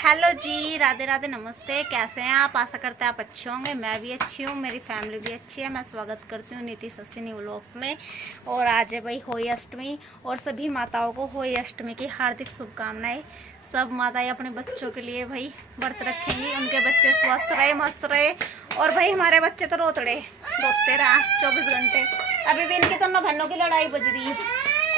Hello जी, राधे राधे, नमस्ते। कैसे हैं आप? आशा करते हैं आप अच्छे होंगे। मैं भी अच्छी हूँ, मेरी फैमिली भी अच्छी है। मैं स्वागत करती हूँ नीति सस्सी न्यू व्लॉग्स में। और आज है भाई होली अष्टमी, और सभी माताओं को होली अष्टमी की हार्दिक शुभकामनाएं। सब माताएं अपने बच्चों के लिए भाई व्रत रखेंगी, उनके बच्चे स्वस्थ रहे, मस्त रहे। और भाई हमारे बच्चे तो रोते रहे 24 घंटे। अभी भी इनकी दोनों बहनों की लड़ाई बज रही है।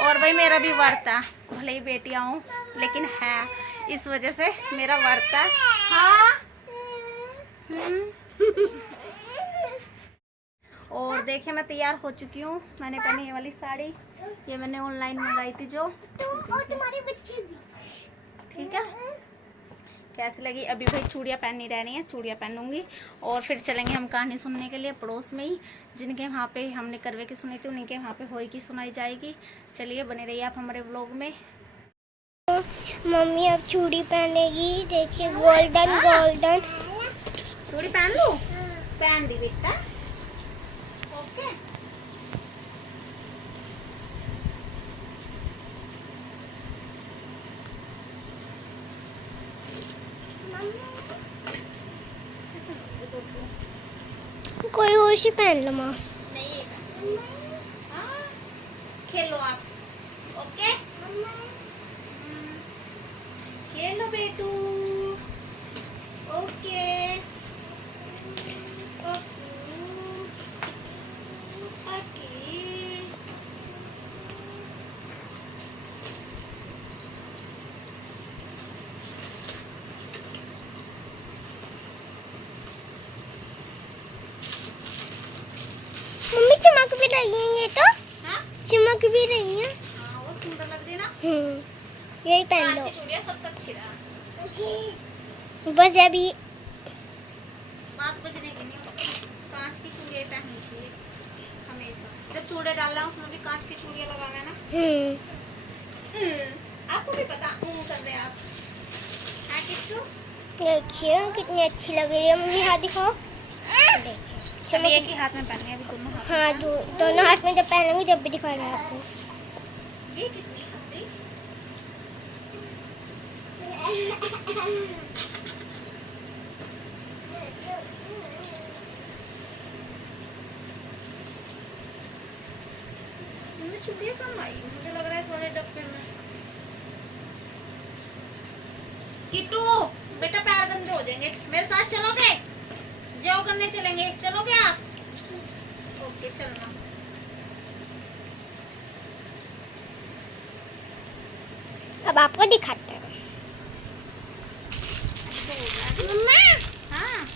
और भाई मेरा भी व्रत है, भले ही बेटियाँ हूँ लेकिन है, इस वजह से मेरा व्रत है। हाँ। और देखिए मैं तैयार हो चुकी हूँ। मैंने पहनी ये वाली साड़ी, ये मैंने ऑनलाइन मंगाई थी जो। और तुम्हारे बच्चे भी ठीक है, कैसी लगी? अभी भाई चूड़ियाँ पहननी रहनी है, चूड़ियाँ पहनूंगी और फिर चलेंगे हम कहानी सुनने के लिए पड़ोस में ही, जिनके वहाँ पे हमने करवे की सुनी थी उनके वहाँ पे होली की सुनाई जाएगी। चलिए बने रहिए आप हमारे व्लॉग में। मम्मी अब चूड़ी पहनेगी, देखिए गोल्डन गोल्डन। चूड़ी पहन लूं? पहन दी बेटा। ओके। कोई और सी पहन लो माँ। नहीं ये पहन। हाँ, खेलो आप। ओके, खेलो बेटू। ओके। मम्मी चमक भी रही है ये तो। हाँ? चमक भी रही है। हाँ, वो सुंदर लग रही ना। यही पहन लो। आज की चूड़ियाँ सबसे अच्छी रहा। बस अभी बात बजने की नहीं होती, कांच की चूड़ियाँ पहननी चाहिए हमेशा। जब चूड़े डाल रहे हैं उसमें भी कांच की चूड़ियाँ लगाना है ना। आपको भी पता कर रहे आप। हाँ किट्टू, देखिए कितनी अच्छी लग रही है। मम्मी हाथ दिखाओ। अभी एक ही हाथ में पहननी है, अभी दोनों हाथ। हाँ दोनों हाथ में जब पहनेंगे जब भी दिखाना है आपको। ये कितनी हंसी। चूड़ियाँ कम आई, मुझे लग रहा है सोने डब्बे में। किट्टू बेटा, पैर गंदे हो जाएंगे, मेरे साथ चलोगे? जॉग करने चलेंगे, चलोगे आप? ओके चलना। अब आपको दिखाते हैं। हाँ।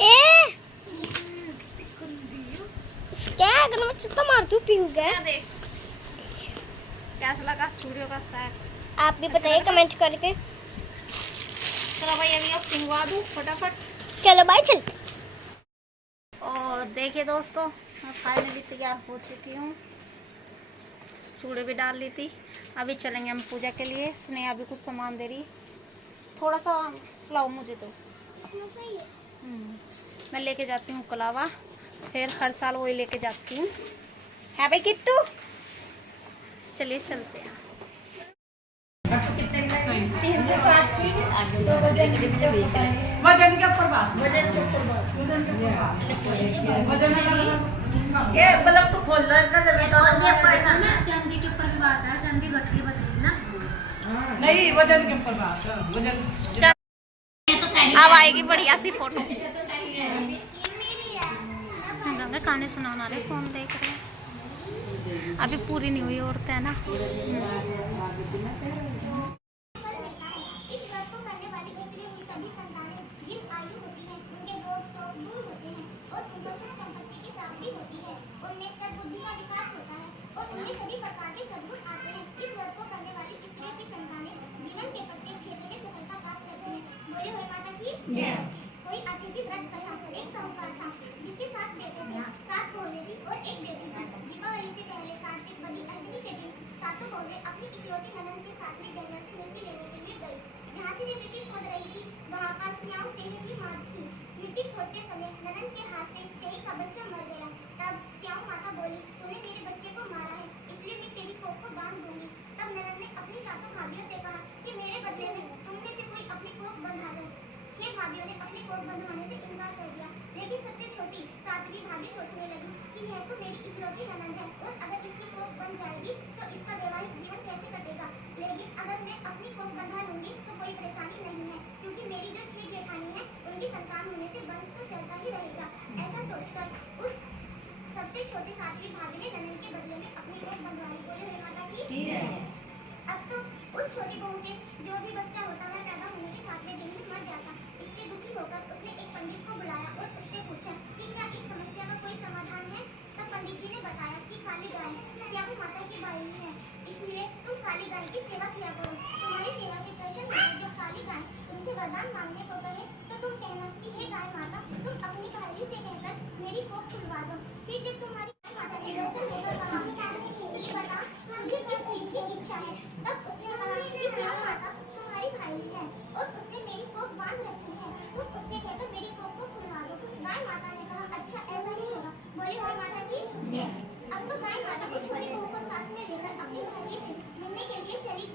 ए क्या अगर मैं तो मार दूं पी गया। देख कैसा लगा चूड़ियों का सेट। आप भी बताइए कमेंट करके। चलो भाई अभी अब सिंगवा दूं फटाफट। चलो बाय चल। और देखिए दोस्तों, मैं फाइनली तैयार हो चुकी हूँ, चूड़े भी डाल ली थी। अभी चलेंगे हम पूजा के लिए। स्नेहा भी कुछ सामान दे रही, थोड़ा सा लाओ मुझे तो। मैं लेके जाती हूँ कलावा, फिर हर साल वही लेके जाती हूँ। है भाई किट्टू, चलिए चलते हैं। 360 की तो वजन के ऊपर बात, वजन ये मतलब तो खोल लो इसका जब चांदी के ऊपर बात है, चांदी घट गई बदली ना। नहीं, वजन के ऊपर बात है, वजन। अब आएगी बढ़िया सी फोटो। खाने सुनाना रहे, फोन देख रहे हैं। अभी पूरी नहीं हुई औरत है ना। कोई अतिथि व्रत कथा एक साहूकार था जिसके 7 बेटे थे, 7 कौवे थी और एक बेटी थी। दीपावली से पहले कार्तिक बड़ी अष्टमी के दिन सातों कौवे अपनी इकलौती ननद के साथ में जंगल से मिट्टी लेने के लिए गई। जहाँ से वे मिट्टी खोद रही थी वहाँ पर स्याऊ सेही की माँ थी। मिट्टी खोदते समय ननद के हाथ से सेही का बच्चा मर गया। तब स्याऊ माता बोली, तूने मेरे बच्चे को मारा है, इसलिए मैं तेरी कोख को बांध दूंगी। तब ननद ने अपनी सातों भाभियों से कहा कि मेरे बदले में तुम में से कोई अपनी कोख छोटी सातवीं भाभी सोचने लगी कि यह तो मेरी इकलौती ननद है और अगर इसकी कोख बन जाएगी तो इसका वैवाहिक जीवन कैसे कटेगा। लेकिन अगर मैं अपनी कोख बंधा लूंगी तो कोई परेशानी नहीं है, क्योंकि मेरी जो 6 जेठानी है उनकी संतान होने से वंश तो चलता ही रहेगा। ऐसा सोचकर उस सबसे छोटी सातवीं भाभी ने ननद के बदले में अपनी कोख बंधवाई। बोले हे माता की। अब तो उस छोटी बहू के जो भी बच्चा होता है पैदा होने के 7वें दिन में मर जाता। इससे दुखी होकर उसने एक पंडित को बुलाया और उससे पूछा कि क्या इस समस्या का कोई समाधान है। तब पंडित जी ने बताया कि काली गाय श्यामा माता की बाई है, इसलिए तुम काली गाय की सेवा किया करो। तुम्हारी सेवा से प्रसन्न होकर जब काली गाय तुमसे वरदान मांगने को कहे तो तुम कहना कि हे गाय माता, तुम अपनी भाई से कहकर मेरी कोख खुलवा दो। फिर जब तुम्हारी माता के दर्शन होकर कहा ये बता मुझे किस चीज की इच्छा है, तब उसने कहा कि श्यामा माता तुम्हारी भाई है और उसने मेरी कोख बांध रखी है, तुम उससे कहकर मेरी कोख को खुलवा दो। गाय माता ने कहा अच्छा ऐसा ही होगा। बोले हो माता की जय। अब तो गाय माता को छोटी बहू को साथ में लेकर अपनी भाई से मिलने के लिए चली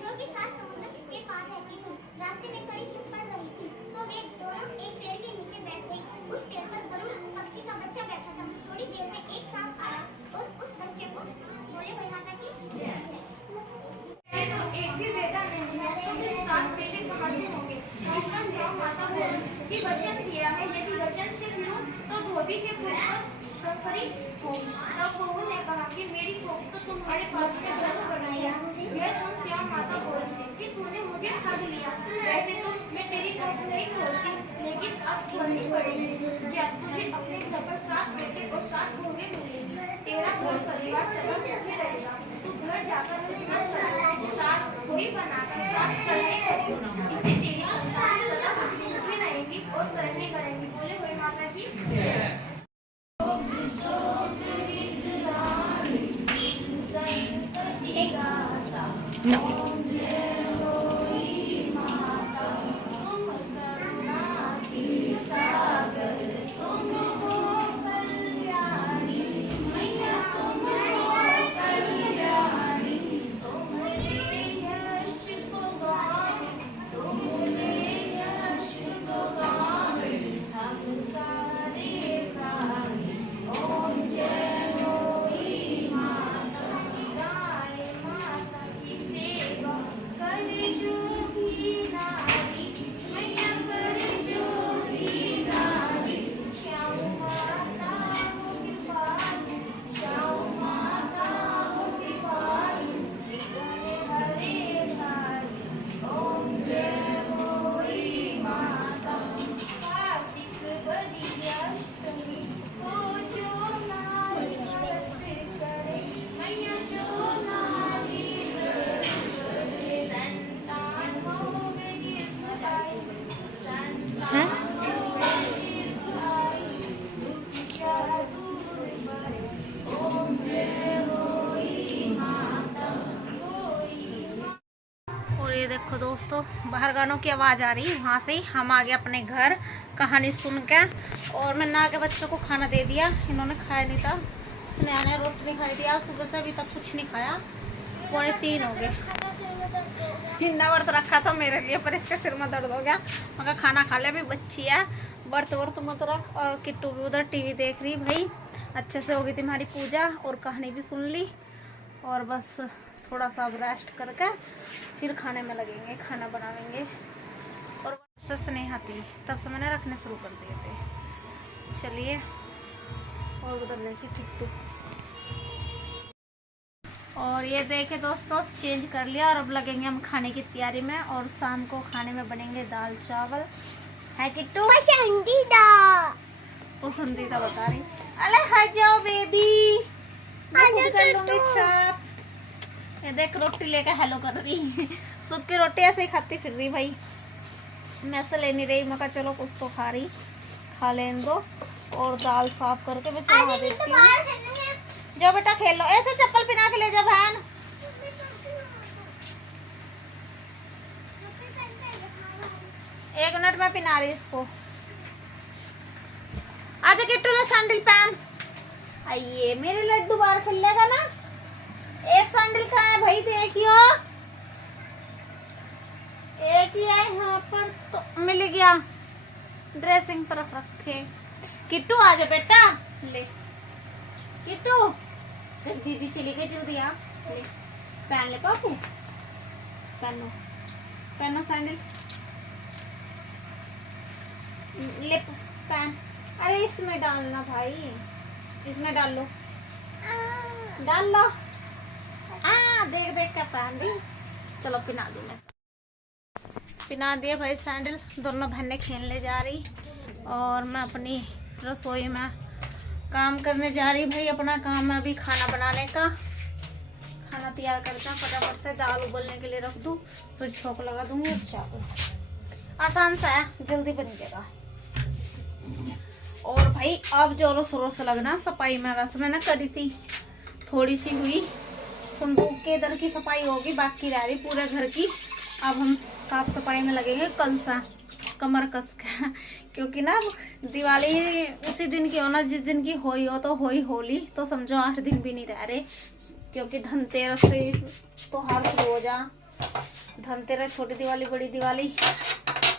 जो कि 7 समुद्र के पार रहती थी। रास्ते में कड़ी धूप पड़ रही थी तो वे दोनों एक पेड़ के नीचे बैठ गई। उस पेड़ पर गरुड़ पक्षी का बच्चा बैठा था। थोड़ी देर में एक सांप आया और उस बच्चे को बोले भाई माता की तो एक भी बेटा नहीं है तो फिर 7 बेटे कहाँ से होंगे। इसका नियम माता बोली कि वचन दिया है, यदि वचन से फिरूं तो धोबी के पुत्र पर संकरित होगी। तब बहू ने कहा कि मेरी कोख तो तुम्हारे पास में जरूर बनाया। यह सुन श्यामा माता बोली कि तूने मुझे ठग लिया। वैसे तो मैं तेरी कोख नहीं खोजती, लेकिन अब खोलनी पड़ेगी। जब तुझे अपने घर पर 7 बेटे और 7 बहुएं मिलेंगी, तेरा घर परिवार सदा सुखी रहेगा। तू घर जाकर अपना 7 घोड़ी बनाकर 7 करने करेगी, जिससे तेरी संतान सदा सुखी रहेगी और तरक्की करेगी। बोले हुए माता की जय। ये देखो दोस्तों, बाहर गानों की आवाज़ आ रही है, वहाँ से ही हम आ गए अपने घर कहानी सुन के। और मैं ना के बच्चों को खाना दे दिया, इन्होंने खाया नहीं था। स्नेहा ने रोटी नहीं खाई थी, आज सुबह से अभी तक कुछ नहीं खाया। 2:45 हो गए। हिंदा व्रत रखा था मेरे लिए, पर इसके सिर में दर्द हो गया। मगर खाना खा लिया, अभी बच्ची है, व्रत मत रख। और किट्टू भी उधर टीवी देख रही। भाई अच्छे से हो गई थी हमारी पूजा और कहानी भी सुन ली। और बस थोड़ा सा अब रेस्ट करके फिर खाने में लगेंगे, खाना बनाएंगे। और से स्नेहा थी तब से मैंने रखने शुरू कर दिए थे। चलिए, और उधर देखिए किट्टू। और ये देखे दोस्तों, चेंज कर लिया और अब लगेंगे हम खाने की तैयारी में। और शाम को खाने में बनेंगे दाल चावल। है किट्टू? पसंदीदा बता रही। अरे हाय जाओ बेबी, कर लूंगी छाप। ये देख रोटी लेकर हेलो कर रही। सूखी रोटी ऐसे ही खाती फिर रही। भाई मैं से ले नहीं रही, मैं कहा चलो कुछ तो खा रही, खा लेने दो। और दाल साफ करके मैं चढ़ा देती हूँ। जाओ बेटा खेल लो, ऐसे चप्पल पहना के ले जा बहन। एक मिनट में पहना रही इसको। आजा किट्टू ले सैंडल पहन। आइए मेरे लड्डू बाहर खेलेगा ना। एक सैंडल का है भाई, देखियो एक ही है यहाँ पर तो मिल गया। ड्रेसिंग तरफ रखे किट्टू आ जा बेटा, ले किट्टू, तेरी दीदी चली गई, जल्दी आ, ले पहन ले पापू, पहनो पहनो सैंडल, ले पहन। अरे इसमें डालना भाई, इसमें डाल लो, डाल लो। देख देख कर पहन दी। चलो पिना दी, मैं पिना दिया भाई सैंडल। दोनों बहनें खेलने जा रही और मैं अपनी रसोई में काम करने जा रही। भाई अपना काम है अभी खाना बनाने का। खाना तैयार करते हैं फटाफट से, दाल उबलने के लिए रख दूँ, फिर छोंक लगा दूंगी। चावल आसान सा है, जल्दी बन जाएगा। और भाई अब जोरों शोरों से लगना सफाई में। वैसे मैंने करी थी, थोड़ी सी हुई, संदूक के इधर की सफाई होगी, बाकी रह रही पूरे घर की। अब हम साफ सफाई में लगेंगे कल से, कमर कस के, क्योंकि ना दिवाली उसी दिन की हो ना जिस दिन की होई हो, तो होई होली, तो समझो 8 दिन भी नहीं रह रहे, क्योंकि धनतेरस से तो हर रोजा, धनतेरस, छोटी दिवाली, बड़ी दिवाली,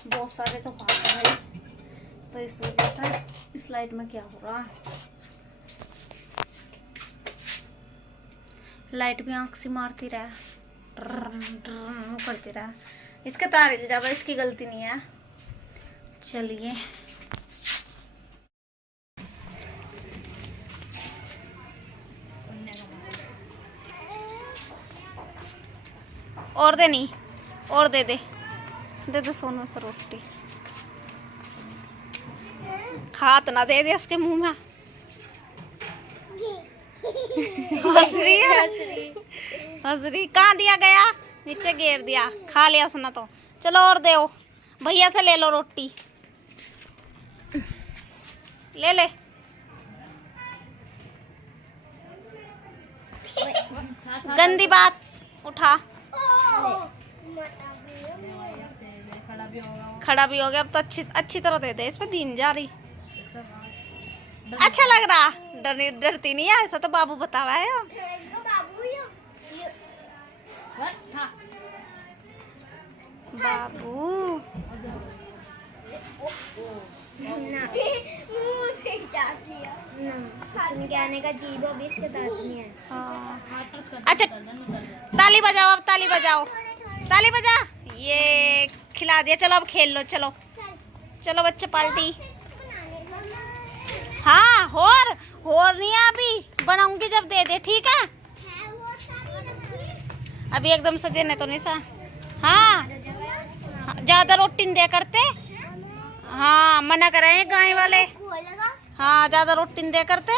बहुत सारे तो है भाई। तो इस वजह से इस लाइट में क्या हो रहा है, लाइट भी आंख से मारती रहा, करती रहा। इसके तार हिल जावा, इसकी गलती नहीं है। चलिए और दे, नहीं और दे दे, दे दे सोनू से रोटी। हाथ ना दे दे इसके मुंह में। हंसरी कहाँ दिया गया, नीचे गिर दिया, खा लिया उसने तो। चलो और दे, भैया से ले लो रोटी, ले ले। गंदी बात, उठा, खड़ा भी हो गया। अब तो अच्छी तरह दे दे, इस पे दीन जा रही। अच्छा लग रहा, डरती नहीं है, ऐसा तो बाबू बतावा है। बाबू आने का जीभ अभी इसके दांत नहीं है। अच्छा ताली बजाओ, अब ताली बजाओ, ताली बजा। ये खिला दिया, चलो अब खेल लो। चलो चलो बच्चे पार्टी। हाँ और नहीं है, अभी बनाऊंगी जब दे दे, ठीक है। अभी एकदम से देने तो नहीं सा। हाँ ज्यादा रोटी नहीं दे करते, हाँ मना कर रहे हैं गाय वाले। हाँ ज्यादा रोटी नहीं दे करते,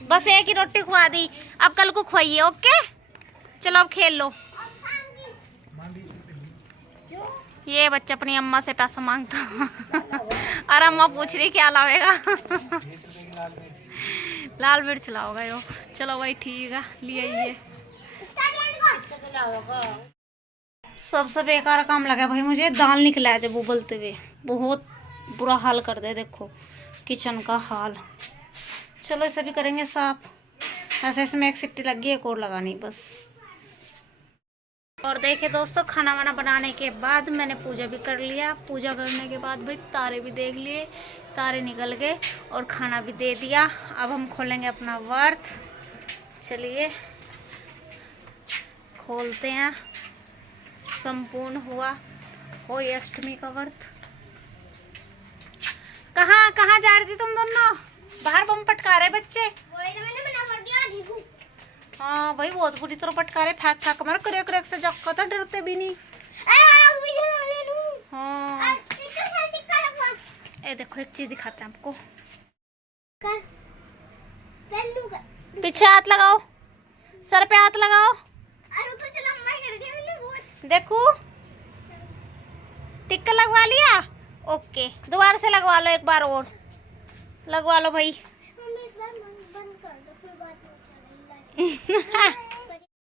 बस एक ही रोटी खुआ दी, अब कल को खुआइए, ओके। चलो अब खेल लो। ये बच्चा अपनी अम्मा से पैसा मांगता और अम्मा पूछ रही क्या लावेगा लाल मिर्च लाओगा यो। चलो भाई ठीक है, लिए ये सबसे बेकार काम लगा भाई मुझे। दाल निकला है जब उबलते हुए, बहुत बुरा हाल कर दे। देखो किचन का हाल। चलो इसे भी करेंगे साफ। ऐसे इसमें एक सिट्टी लगी है, एक और लगानी बस। और देखिए दोस्तों, खाना वाना बनाने के बाद मैंने पूजा भी कर लिया। पूजा करने के बाद भाई तारे भी देख लिए, तारे निकल गए और खाना भी दे दिया। अब हम खोलेंगे अपना व्रत। चलिए खोलते हैं। संपूर्ण हुआ होली अष्टमी का व्रत। कहाँ कहाँ जा रही थी तुम दोनों? बाहर बम पटका रहे बच्चे। मैंने मना कर दिया, देखो। हाँ भाई बहुत बुरी तरह पटका रहे, फेंक फेंक मार, क्रैक क्रैक से जक्का था, डरते भी नहीं। हाँ ए देखो एक चीज दिखाते हैं आपको। पीछे हाथ लगाओ, सर पे हाथ लगाओ। देखो टिक्का लगवा लिया, ओके। दोबारा से लगवा लो, एक बार और लगवा लो भाई। मम्मी इस बार बंद कर दो, फिर बात हो जाएगी।